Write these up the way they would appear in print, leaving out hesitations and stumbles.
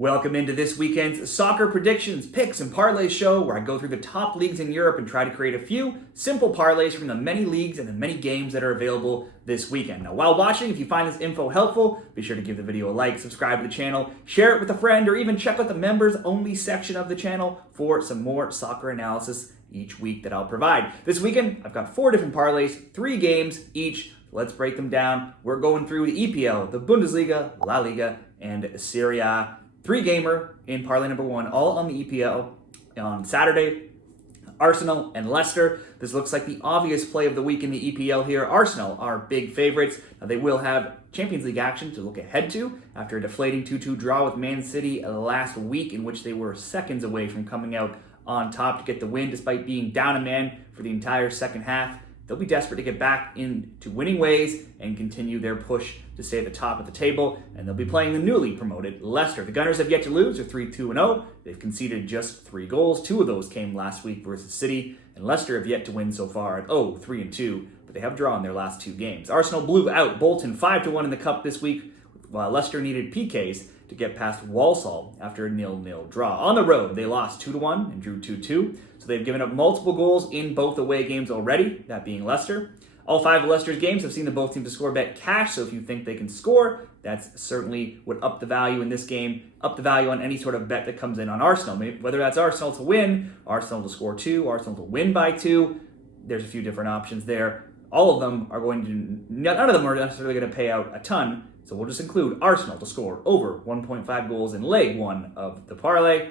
Welcome into this weekend's soccer predictions, picks, and parlays show where I go through the top leagues in Europe and try to create a few simple parlays from the many leagues and the many games that are available this weekend. Now, while watching, if you find this info helpful, be sure to give the video a like, subscribe to the channel, share it with a friend, or even check out the members only section of the channel for some more soccer analysis each week that I'll provide. This weekend, I've got 4 different parlays, 3 games each. Let's break them down. We're going through the EPL, the Bundesliga, La Liga, and Serie A. 3-gamer in parlay number 1, all on the EPL on Saturday. Arsenal and Leicester. This looks like the obvious play of the week in the EPL here. Arsenal are big favorites. Now, they will have Champions League action to look ahead to after a deflating 2-2 draw with Man City last week, in which they were seconds away from coming out on top to get the win despite being down a man for the entire second half. They'll be desperate to get back into winning ways and continue their push to stay at the top of the table, and they'll be playing the newly promoted Leicester. The Gunners have yet to lose. They're 3-2-0. They've conceded just 3 goals. 2 of those came last week versus City, and Leicester have yet to win so far at 3-2, but they have drawn their last 2 games. Arsenal blew out Bolton 5-1 in the Cup this week, while Leicester needed PKs to get past Walsall after a 0-0 draw. On the road, they lost 2-1 and drew 2-2, so they've given up multiple goals in both away games already, that being Leicester. All 5 of Leicester's games have seen the both teams to score bet cash, so if you think they can score, that's certainly would up the value in this game, up the value on any sort of bet that comes in on Arsenal. Whether that's Arsenal to win, Arsenal to score 2, Arsenal to win by 2, there's a few different options there. All of them are none of them are necessarily going to pay out a ton, so we'll just include Arsenal to score over 1.5 goals in leg 1 of the parlay.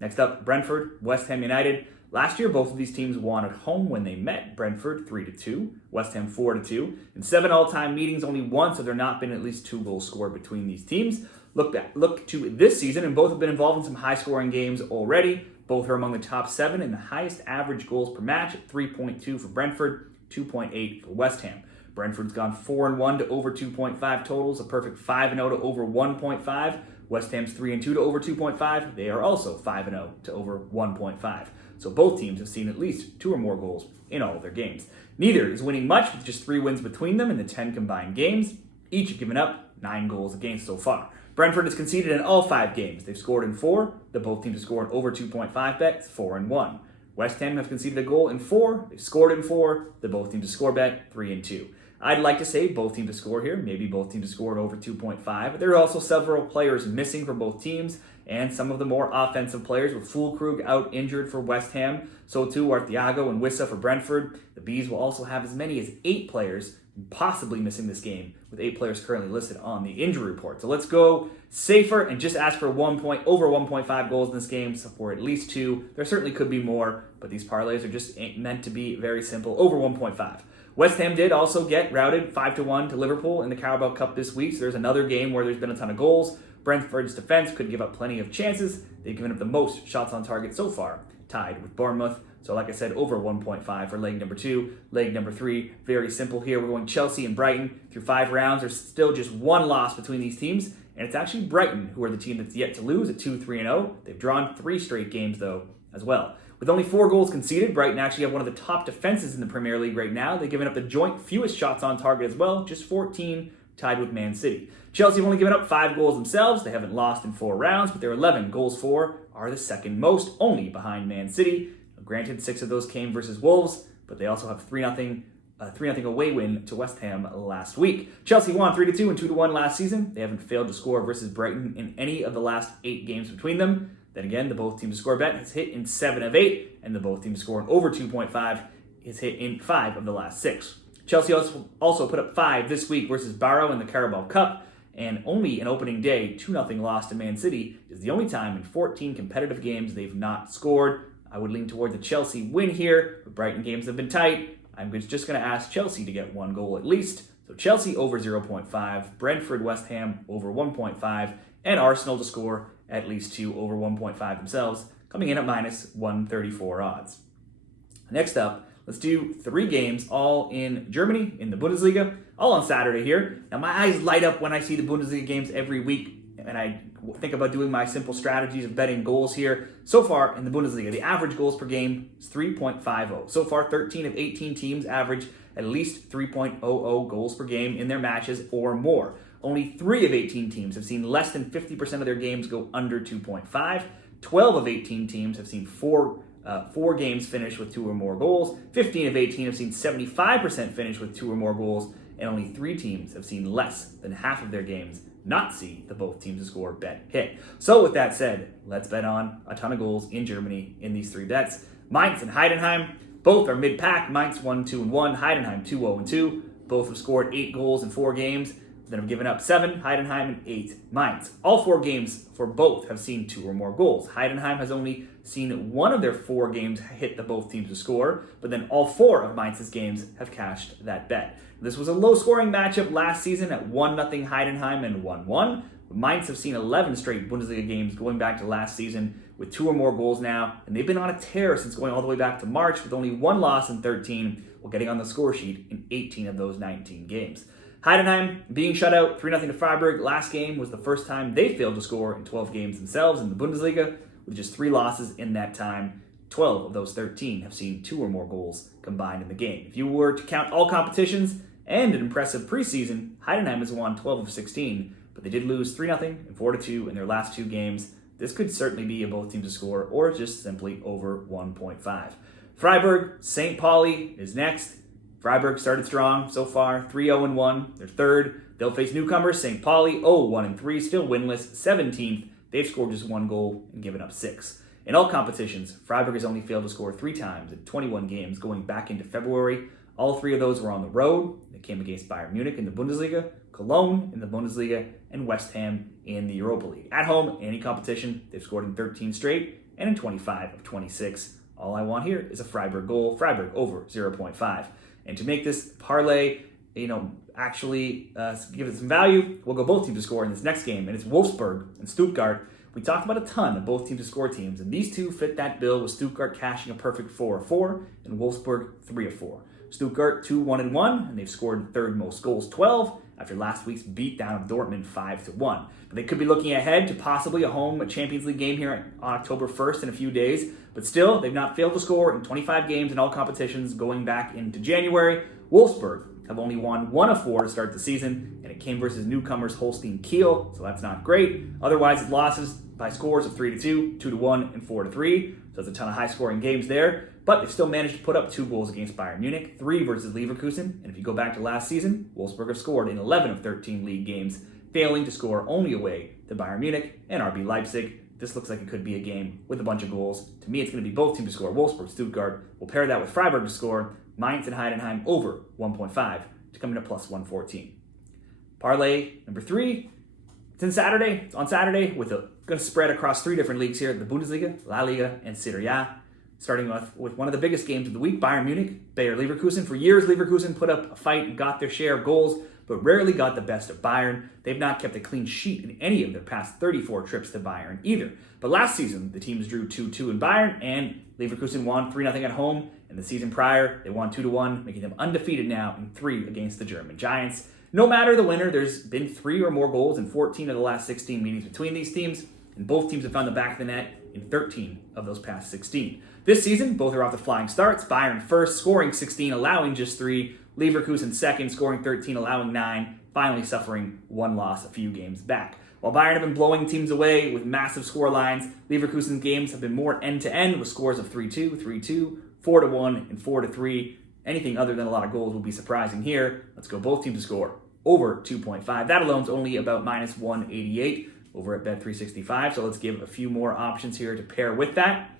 Next up, Brentford, West Ham United. Last year, both of these teams won at home when they met. Brentford 3-2, West Ham 4-2. In 7 all-time meetings, only once have there not been at least 2 goals scored between these teams. Look to this season, and both have been involved in some high-scoring games already. Both are among the top 7 in the highest average goals per match at 3.2 for Brentford, 2.8 for West Ham. Brentford's gone 4-1 to over 2.5 totals, a perfect 5-0 to over 1.5. West Ham's 3-2 to over 2.5. They are also 5-0 to over 1.5. So both teams have seen at least 2 or more goals in all of their games. Neither is winning much, with just 3 wins between them in the 10 combined games. Each have given up 9 goals against so far. Brentford has conceded in all 5 games. They've scored in 4. The both teams have scored over 2.5 bets, 4-1. West Ham have conceded a goal in 4. They've scored in 4. The both teams to score bet, 3-2. I'd like to say both teams to score here. Maybe both teams to score at over 2.5. But there are also several players missing for both teams, and some of the more offensive players, with Füllkrug out injured for West Ham. So too are Thiago and Wissa for Brentford. The Bees will also have as many as 8 players possibly missing this game, with 8 players currently listed on the injury report. So let's go safer and just ask for over 1.5 goals in this game, so for at least 2. There certainly could be more, but these parlays are just meant to be very simple, over 1.5. West Ham did also get routed 5-1 to Liverpool in the Carabao Cup this week, so there's another game where there's been a ton of goals. Brentford's defense could give up plenty of chances. They've given up the most shots on target so far, tied with Bournemouth. So like I said, over 1.5 for leg number 2. Leg number 3, very simple here. We're going Chelsea and Brighton through 5 rounds. There's still just 1 loss between these teams, and it's actually Brighton who are the team that's yet to lose at 2-3-0. They've drawn 3 straight games, though, as well. With only 4 goals conceded, Brighton actually have one of the top defenses in the Premier League right now. They've given up the joint fewest shots on target as well, just 14, tied with Man City. Chelsea have only given up 5 goals themselves. They haven't lost in 4 rounds, but their 11 goals for are the second most, only behind Man City. Granted, 6 of those came versus Wolves, but they also have 3-0 away win to West Ham last week. Chelsea won 3-2 and 2-1 last season. They haven't failed to score versus Brighton in any of the last 8 games between them. Then again, the both teams to score bet has hit in 7 of 8, and the both teams to score over 2.5 is hit in 5 of the last 6. Chelsea also put up 5 this week versus Barrow in the Carabao Cup, and only an opening day 2-0 loss to Man City is the only time in 14 competitive games they've not scored. I would lean towards a Chelsea win here, but Brighton games have been tight. I'm just going to ask Chelsea to get 1 goal at least. So Chelsea over 0.5, Brentford West Ham over 1.5, and Arsenal to score at least 2 over 1.5 themselves, coming in at minus 134 odds. Next up, let's do 3 games, all in Germany, in the Bundesliga, all on Saturday here. Now, my eyes light up when I see the Bundesliga games every week, and I think about doing my simple strategies of betting goals here. So far in the Bundesliga, the average goals per game is 3.50. So far, 13 of 18 teams average at least 3.00 goals per game in their matches or more. only 3 of 18 teams have seen less than 50% of their games go under 2.5. 12 of 18 teams have seen four games finish with 2 or more goals. 15 of 18 have seen 75% finish with 2 or more goals. And only 3 teams have seen less than half of their games not see the both teams to score bet hit. So with that said, let's bet on a ton of goals in Germany in these 3 bets. Mainz and Heidenheim, both are mid-pack. Mainz 1-2-1, Heidenheim 2-0-2. Both have scored 8 goals in 4 games, then have given up 7, Heidenheim, and 8, Mainz. All 4 games for both have seen 2 or more goals. Heidenheim has only seen 1 of their 4 games hit the both teams to score, but then all 4 of Mainz's games have cashed that bet. This was a low-scoring matchup last season at 1-0 Heidenheim and 1-1. Mainz have seen 11 straight Bundesliga games going back to last season with 2 or more goals now, and they've been on a tear since going all the way back to March with only 1 loss in 13, while getting on the score sheet in 18 of those 19 games. Heidenheim being shut out 3-0 to Freiburg last game was the first time they failed to score in 12 games themselves in the Bundesliga, with just 3 losses in that time. 12 of those 13 have seen 2 or more goals combined in the game. If you were to count all competitions and an impressive preseason, Heidenheim has won 12 of 16, but they did lose 3-0 and 4-2 in their last 2 games. This could certainly be a both teams to score or just simply over 1.5. Freiburg, St. Pauli is next. Freiburg started strong so far, 3-0-1. They're third. They'll face newcomers, St. Pauli, 0-1-3, still winless, 17th. They've scored just 1 goal and given up 6. In all competitions, Freiburg has only failed to score 3 times in 21 games going back into February. All 3 of those were on the road. They came against Bayern Munich in the Bundesliga, Cologne in the Bundesliga, and West Ham in the Europa League. At home, in any competition, they've scored in 13 straight and in 25 of 26. All I want here is a Freiburg goal. Freiburg over 0.5. And to make this parlay, actually give it some value, we'll go both teams to score in this next game, and it's Wolfsburg and Stuttgart. We talked about a ton of both teams to score teams, and these 2 fit that bill with Stuttgart cashing a perfect 4-4 and Wolfsburg 3-4. Stuttgart 2-1-1, and they've scored 3rd most goals, 12, after last week's beatdown of Dortmund 5-1. But they could be looking ahead to possibly a home Champions League game here on October 1st in a few days. But still, they've not failed to score in 25 games in all competitions going back into January. Wolfsburg have only won 1 of 4 to start the season, and it came versus newcomers Holstein Kiel, so that's not great. Otherwise, it's losses by scores of 3-2, 2-1, and 4-3. So there's a ton of high-scoring games there. But they've still managed to put up 2 goals against Bayern Munich, 3 versus Leverkusen. And if you go back to last season, Wolfsburg have scored in 11 of 13 league games, failing to score only away to Bayern Munich and RB Leipzig. This looks like it could be a game with a bunch of goals. To me, it's going to be both teams to score. Wolfsburg, Stuttgart. We'll pair that with Freiburg to score. Mainz and Heidenheim over 1.5 to come in at plus 114. Parlay number 3. It's on Saturday with going to spread across 3 different leagues here: the Bundesliga, La Liga, and Serie A. Starting with one of the biggest games of the week, Bayern Munich, Bayer Leverkusen. For years, Leverkusen put up a fight and got their share of goals, but rarely got the best of Bayern. They've not kept a clean sheet in any of their past 34 trips to Bayern either. But last season, the teams drew 2-2 in Bayern, and Leverkusen won 3-0 at home. And the season prior, they won 2-1, making them undefeated now in 3 against the German Giants. No matter the winner, there's been 3 or more goals in 14 of the last 16 meetings between these teams, and both teams have found the back of the net in 13 of those past 16. This season, both are off to flying starts. Bayern first, scoring 16, allowing just 3. Leverkusen second, scoring 13, allowing 9. Finally suffering 1 loss a few games back. While Bayern have been blowing teams away with massive score lines, Leverkusen's games have been more end-to-end with scores of 3-2, 3-2, 4-1, and 4-3. Anything other than a lot of goals will be surprising here. Let's go both teams to score over 2.5. That alone's only about minus 188 over at Bet365. So let's give a few more options here to pair with that.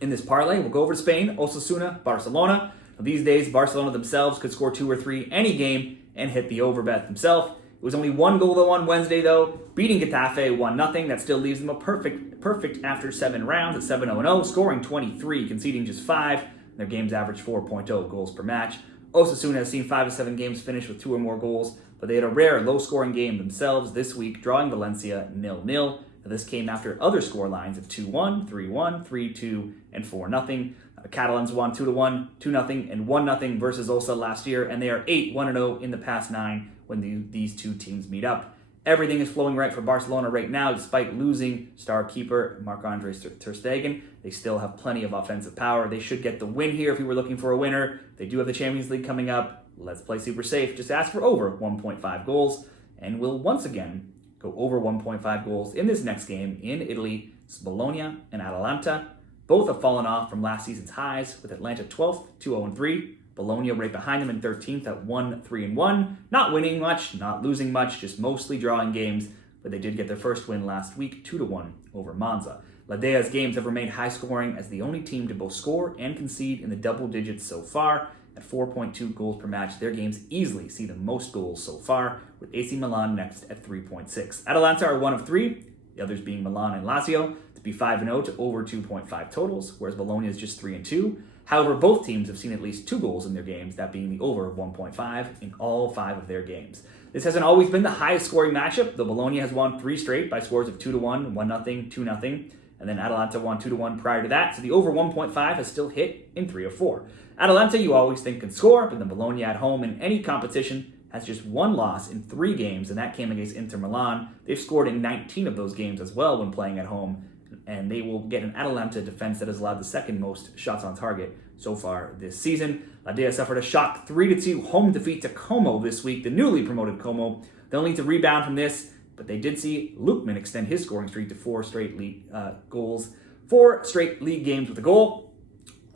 In this parlay, we'll go over to Spain, Osasuna, Barcelona. Now, these days, Barcelona themselves could score 2 or 3 any game and hit the over bet themselves. It was only 1 goal though on Wednesday though, beating Getafe 1-0. That still leaves them a perfect after 7 rounds at 7-0-0, scoring 23, conceding just 5. Their games average 4.0 goals per match. Osasuna has seen 5 of 7 games finish with 2 or more goals, but they had a rare low-scoring game themselves this week, drawing Valencia 0-0. This came after other score lines of 2-1, 3-1, 3-2, and 4-0. Catalans won 2-1, 2-0, and 1-0 versus Osa last year, and they are 8-1-0 in the past 9 when these 2 teams meet up. Everything is flowing right for Barcelona right now, despite losing star keeper Marc-Andre ter Stegen. They still have plenty of offensive power. They should get the win here if we were looking for a winner. They do have the Champions League coming up. Let's play super safe. Just ask for over 1.5 goals. and will once again go over 1.5 goals in this next game in Italy. It's Bologna and Atalanta. Both have fallen off from last season's highs, with Atlanta 12th, 2-0-3. Bologna right behind them in 13th at 1-3-1. Not winning much, not losing much, just mostly drawing games, but they did get their first win last week, 2-1 over Monza. Ladea's games have remained high scoring as the only team to both score and concede in the double digits so far. At 4.2 goals per match, their games easily see the most goals so far, with AC Milan next at 3.6. Atalanta are one of three, the others being Milan and Lazio, to be 5-0 to over 2.5 totals, whereas Bologna is just 3-2. However, both teams have seen at least 2 goals in their games, that being the over of 1.5 in all 5 of their games. This hasn't always been the highest scoring matchup, though Bologna has won 3 straight by scores of 2-1, 1-0, 2-0, and then Atalanta won 2-1 prior to that, so the over 1.5 has still hit in 3 of 4. Atalanta, you always think can score, but then Bologna at home in any competition has just 1 loss in 3 games, and that came against Inter Milan. They've scored in 19 of those games as well when playing at home, and they will get an Atalanta defense that has allowed the second most shots on target so far this season. Ladea suffered a shock 3-2 home defeat to Como this week, the newly promoted Como. They'll need to rebound from this, but they did see Lukman extend his scoring streak to 4 straight league goals, 4 straight league games with a goal.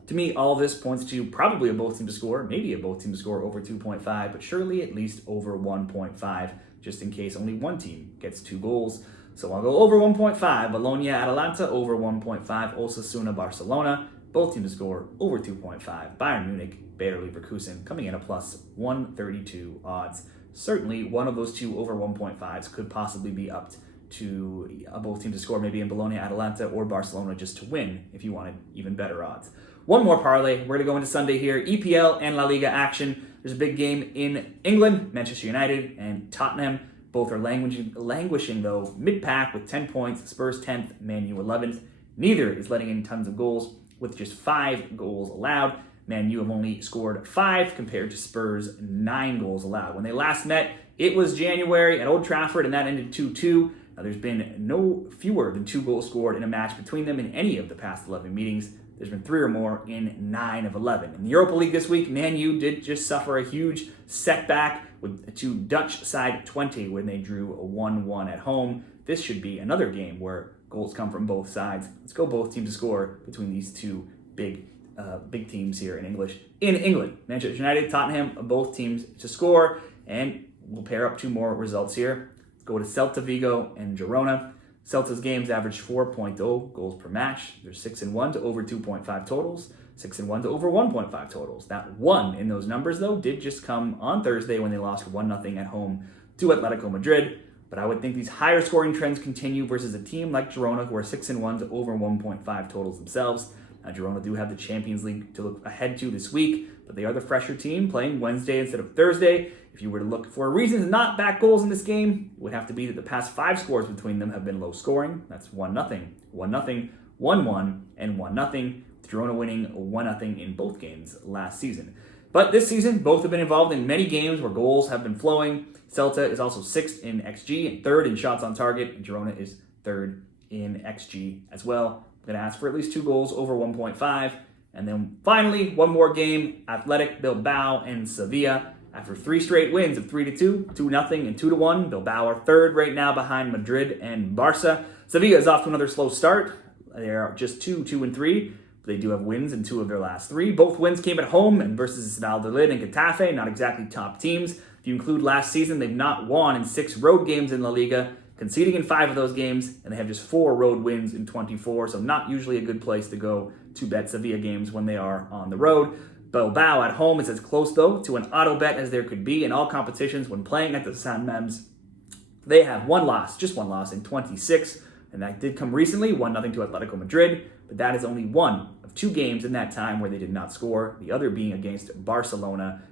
To me, all this points to probably a both team to score, maybe a both team to score over 2.5, but surely at least over 1.5, just in case only one team gets 2 goals. So I'll go over 1.5, Bologna, Atalanta, over 1.5, Osasuna, Barcelona, both teams to score over 2.5, Bayern Munich, Bayer Leverkusen, coming in a plus 132 odds. Certainly, one of those 2 over 1.5s could possibly be upped to both teams to score, maybe in Bologna, Atalanta, or Barcelona just to win if you wanted even better odds. One more parlay. We're going to go into Sunday here. EPL and La Liga action. There's a big game in England. Manchester United and Tottenham. Both are languishing though, mid-pack with 10 points. Spurs 10th, Man U 11th. Neither is letting in tons of goals, with just 5 goals allowed. Man U have only scored 5 compared to Spurs 9 goals allowed. When they last met, it was January at Old Trafford, and that ended 2-2. Now, there's been no fewer than 2 goals scored in a match between them in any of the past 11 meetings. There's been 3 or more in 9 of 11. In the Europa League this week, Man U did just suffer a huge setback to Dutch side 20 when they drew a 1-1 at home. This should be another game where goals come from both sides. Let's go both teams to score between these 2 big teams here in England. Manchester United, Tottenham, both teams to score, and we'll pair up 2 more results here. Let's go to Celta, Vigo, and Girona. Celta's games average 4.0 goals per match. They're 6-1 to over 2.5 totals, 6-1 to over 1.5 totals. That 1 in those numbers, though, did just come on Thursday when they lost 1-0 at home to Atletico Madrid. But I would think these higher scoring trends continue versus a team like Girona, who are 6-1 to over 1.5 totals themselves. Now, Girona do have the Champions League to look ahead to this week, but they are the fresher team, playing Wednesday instead of Thursday. If you were to look for a reason to not back goals in this game, it would have to be that the past 5 scores between them have been low scoring. That's 1-0, 1-0, 1-1, and 1-0. Girona winning 1-0 in both games last season. But this season, both have been involved in many games where goals have been flowing. Celta is also 6th in XG and 3rd in shots on target, and Girona is 3rd in XG as well. I'm going to ask for at least 2 goals over 1.5. And then finally, one more game, Athletic Bilbao and Sevilla. After 3 straight wins of 3-2, 2-0, and 2-1, Bilbao are 3rd right now behind Madrid and Barca. Sevilla is off to another slow start. They are just 2-3. They do have wins in 2 of their last 3. Both wins came at home and versus Valladolid and Getafe, not exactly top teams. If you include last season, they've not won in 6 road games in La Liga, conceding in 5 of those games, and they have just 4 road wins in 24, so not usually a good place to go to bet Sevilla games when they are on the road. Bilbao at home is as close, though, to an auto bet as there could be in all competitions when playing at the San Mems. They have just one loss in 26, and that did come recently, 1-0 to Atletico Madrid, but that is only 1 of 2 games in that time where they did not score, the other being against Barcelona.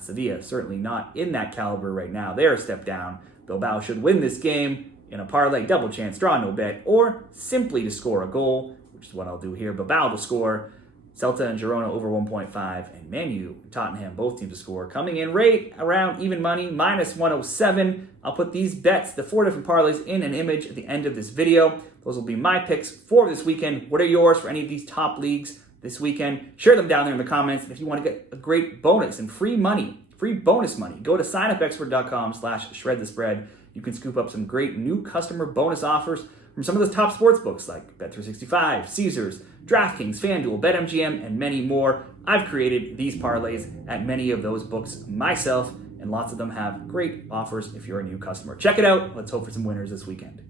Sevilla certainly not in that caliber right now. They are a step down. Bilbao should win this game in a parlay double chance draw no bet, or simply to score a goal, which is what I'll do here. Bilbao to score, Celta and Girona over 1.5, and Man U, Tottenham, both teams to score, coming in right around even money, minus 107. I'll put these bets, the 4 different parlays, in an image at the end of this video. Those will be my picks for this weekend. What are yours for any of these top leagues this weekend? Share them down there in the comments. And if you want to get a great bonus and free bonus money, go to signupexpert.com/shredthespread you can scoop up some great new customer bonus offers from some of the top sports books like Bet365, Caesars, DraftKings, FanDuel, BetMGM, and many more. I've created these parlays at many of those books myself, and lots of them have great offers if you're a new customer. Check it out. Let's hope for some winners this weekend.